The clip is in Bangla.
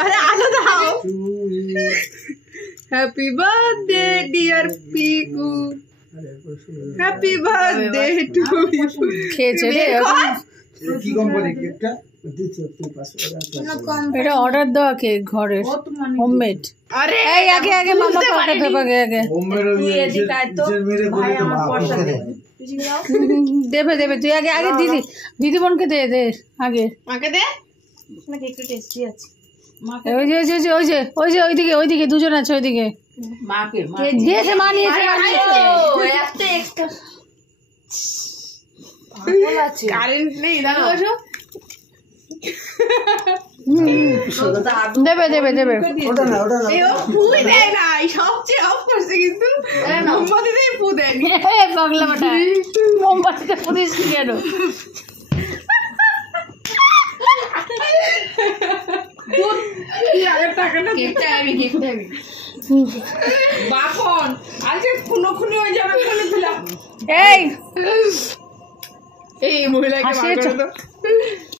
আরে আলো দাও। Happy birthday dear Piku, happy birthday to you. খেয়েছে রে কি কোম্পানি কেকটা? এটা অর্ডার দেওয়া কেক ঘরের হোমমেড। আরে এই আগে আগে মামা কাকে দেব আগে আগে দেবে দেবে তুই আগে আগে দিদি বোনকে দে দে আগে মাকে দে না কেকটা টেস্টি আছে ওই যে ওইদিকে দুজন আছে ওইদিকে মাকে দিয়েছে মা নিয়েছে একটা এক্সট্রা পাগল আছে কারেন্ট নেই দাঁড়াও বসো দেবে দেবে দেবে ওটা না এই ও ফুই দেয় না সবচেয়ে অফ করছে কিন্তু মোমবাতি দিয়ে ফু দেয় পাগলা বেটা মোমবাতিতে পুলিশ কেন কেকটা আমি বাপন আজকে খুনি হয়ে যাবে বলে দিলাম এই এই মহিলাকে বার করে দাও